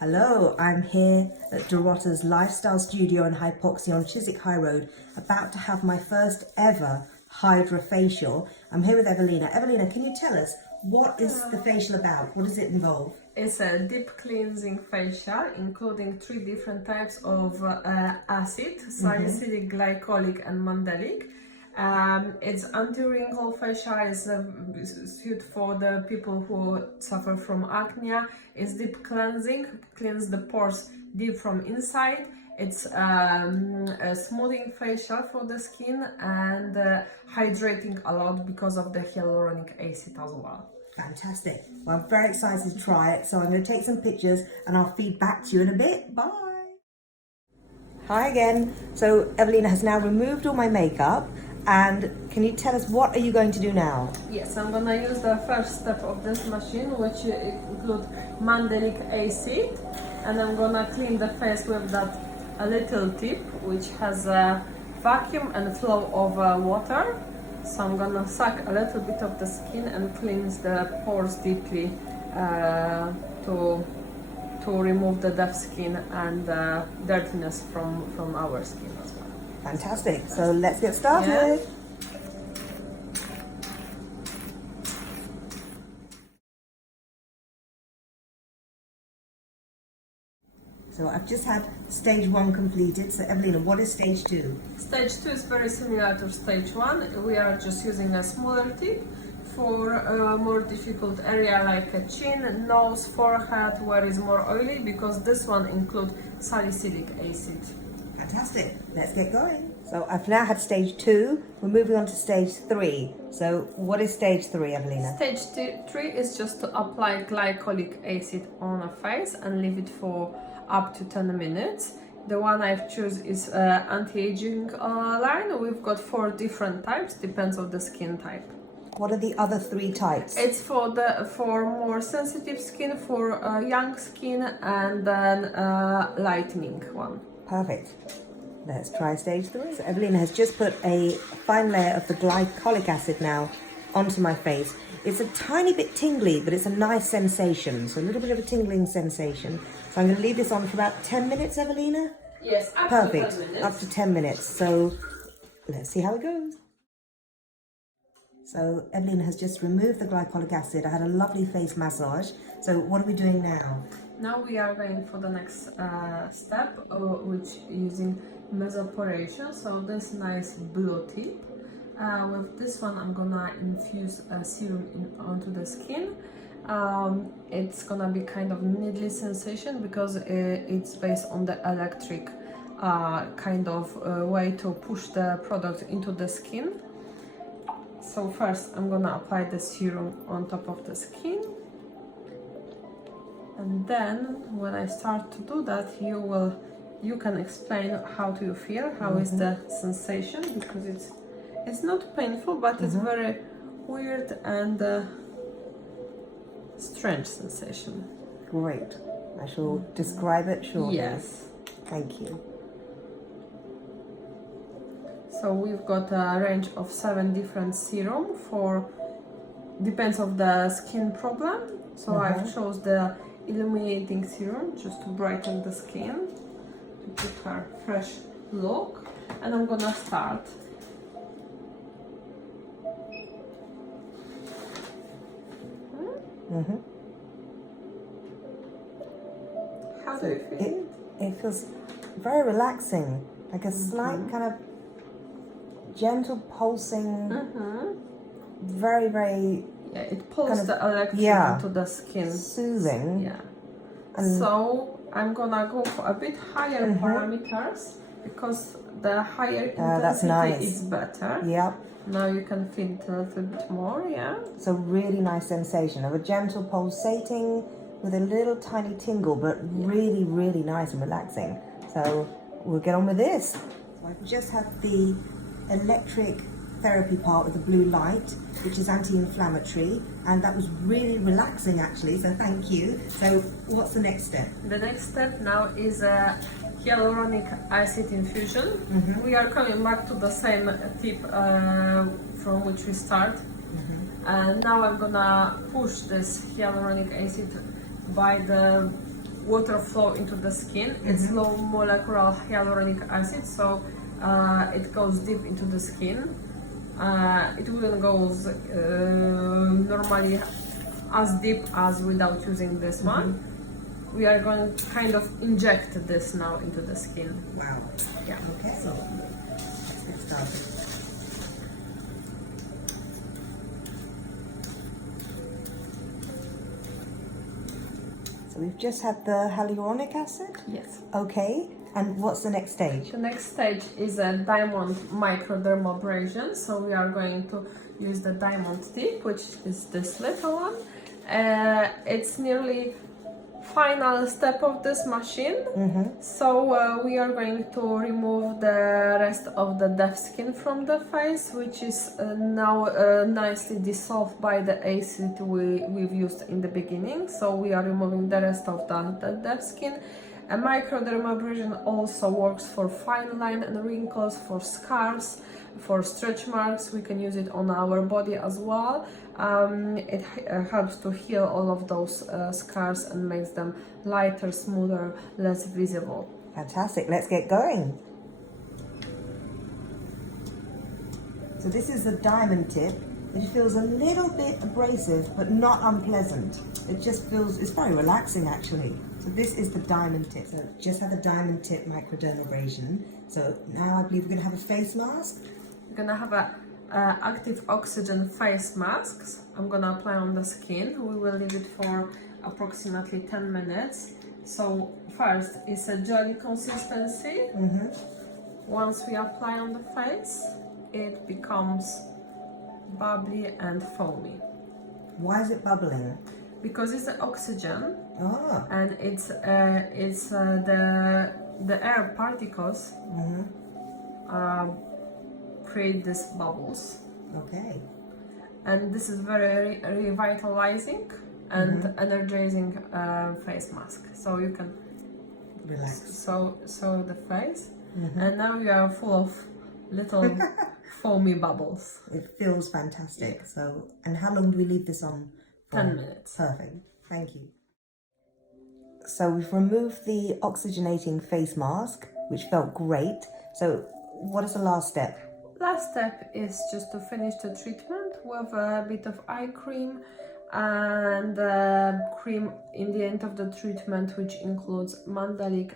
Hello, I'm here at Dorotta's Lifestyle Studio in Hypoxia on Chiswick High Road, about to have my first ever Hydra facial. I'm here with Evelina. Evelina, can you tell us, what is the facial about? What does it involve? It's a deep cleansing facial, including 3 different types of acid, salicylic, glycolic and mandelic. It's anti-wrinkle facial, is suited for the people who suffer from acne. It's deep cleansing, cleans the pores deep from inside. It's a smoothing facial for the skin and hydrating a lot because of the hyaluronic acid as well. Fantastic. Well, I'm very excited to try it, so I'm going to take some pictures and I'll feed back to you in a bit. Bye. Hi again. So Evelina has now removed all my makeup, and can you tell us, what are you going to do now? Yes, I'm gonna use the first step of this machine, which include mandelic acid, and I'm gonna clean the face with that a little tip which has a vacuum and flow of water. So I'm gonna suck a little bit of the skin and cleanse the pores deeply to remove the dead skin and dirtiness from our skin as well. Fantastic. So let's get started. Yeah. So I've just had stage 1 completed. So Evelina, what is stage 2? Stage 2 is very similar to stage 1. We are just using a smaller tip for a more difficult area like a chin, nose, forehead, where it's more oily, because this one includes salicylic acid. Fantastic. Let's get going. So I've now had stage 2. We're moving on to stage 3. So what is stage 3, Evelina? Stage 3 is just to apply glycolic acid on a face and leave it for up to 10 minutes. The one I've chosen is anti-aging line. We've got 4 different types, depends on the skin type. What are the other 3 types? It's for more sensitive skin, for young skin, and then lightening one. Perfect. Let's try stage 3. So Evelina has just put a fine layer of the glycolic acid now onto my face. It's a tiny bit tingly, but it's a nice sensation. So a little bit of a tingling sensation. So I'm going to leave this on for about 10 minutes, Evelina? Yes, up Perfect. to 10 minutes. Up to 10 minutes. So let's see how it goes. So Evelina has just removed the glycolic acid. I had a lovely face massage. So what are we doing now? Now we are going for the next step, which using mesoporation. So this nice blue tip. With this one, I'm gonna infuse a serum onto the skin. It's gonna be kind of needly sensation because it's based on the electric kind of way to push the product into the skin. So first, I'm gonna apply the serum on top of the skin. And then when I start to do that, you can explain how do you feel, how is the sensation, because it's not painful, but it's very weird and strange sensation. Great. I shall describe it shortly. Yes. Thank you. So we've got a range of 7 different serum depends of the skin problem. So I've chose the Illuminating Serum just to brighten the skin, to give her fresh look. And I'm gonna start. How do you feel? It feels very relaxing, like a slight kind of gentle pulsing, very, very Yeah, it pulls kind of, the electric into the skin. soothing. Yeah. And So I'm gonna go for a bit higher parameters, because the higher that's intensity nice. is better. Yep. Now you can feel it a little bit more, yeah. It's a really nice sensation of a gentle pulsating with a little tiny tingle, but really, really nice and relaxing. So we'll get on with this. So I've just had the electric therapy part with the blue light, which is anti-inflammatory, and that was really relaxing actually, so thank you. So what's the next step? The next step now is a hyaluronic acid infusion. We are coming back to the same tip from which we start. And now I'm gonna push this hyaluronic acid by the water flow into the skin. It's low molecular hyaluronic acid, so it goes deep into the skin. It wouldn't go normally as deep as without using this one. We are going to kind of inject this now into the skin. Wow. Yeah. Okay. So let's get started. So we've just had the hyaluronic acid. Yes. Okay. And what's the next stage? The next stage is a diamond microdermabrasion. So we are going to use the diamond tip, which is this little one. It's nearly final step of this machine. So we are going to remove the rest of the dead skin from the face, which is now nicely dissolved by the acid we've used in the beginning. So we are removing the rest of the dead skin. A microdermabrasion also works for fine line and wrinkles, for scars, for stretch marks. We can use it on our body as well. It helps to heal all of those scars and makes them lighter, smoother, less visible. Fantastic. Let's get going. So this is the diamond tip, which feels a little bit abrasive, but not unpleasant. It just feels, it's very relaxing actually. So this is the diamond tip. So just had the diamond tip microdermabrasion. So now I believe we're going to have a face mask. We're gonna have a active oxygen face masks. I'm gonna apply on the skin. We will leave it for approximately 10 minutes. So first, it's a jelly consistency. Once we apply on the face, it becomes bubbly and foamy. Why is it bubbling? Because it's the oxygen, Ah. and it's the air particles create these bubbles. Okay. And this is very revitalizing and energizing face mask. So you can Relax. so the face, and now you are full of little foamy bubbles. It feels fantastic. So, and how long do we leave this on? 10 minutes. Perfect. Thank you. So we've removed the oxygenating face mask, which felt great. So what is the last step? Last step is just to finish the treatment with a bit of eye cream and cream in the end of the treatment, which includes mandelic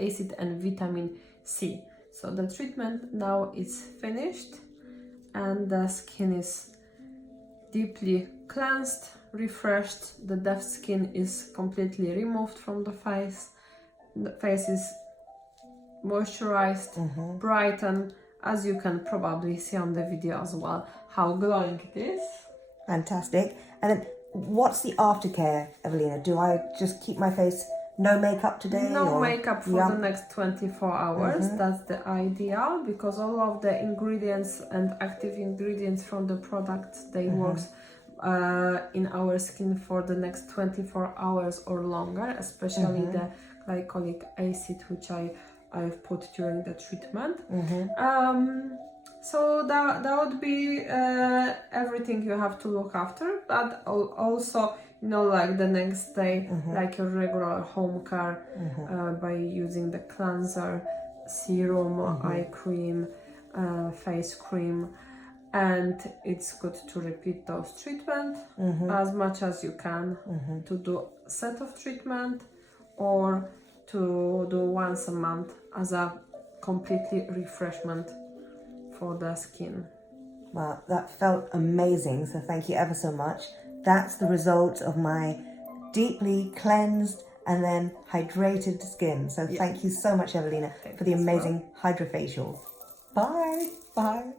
acid and vitamin C. So the treatment now is finished and the skin is deeply cleansed, refreshed. The dead skin is completely removed from the face. The face is moisturized, brightened, as you can probably see on the video as well, how glowing it is. Fantastic. And then what's the aftercare, Evelina? Do I just keep my face no makeup today? No makeup for the next 24 hours. That's the ideal, because all of the ingredients and active ingredients from the product, they work in our skin for the next 24 hours or longer, especially the glycolic acid, which I've put during the treatment. So that would be everything you have to look after, but also, you know, like the next day, like your regular home care, by using the cleanser, serum, eye cream, face cream, and it's good to repeat those treatments as much as you can, to do a set of treatment or to do once a month as a completely refreshment for the skin. Well, that felt amazing, so thank you ever so much. That's the result of my deeply cleansed and then hydrated skin. So thank you so much, Evelina, for the amazing Hydra facial. Bye. Bye.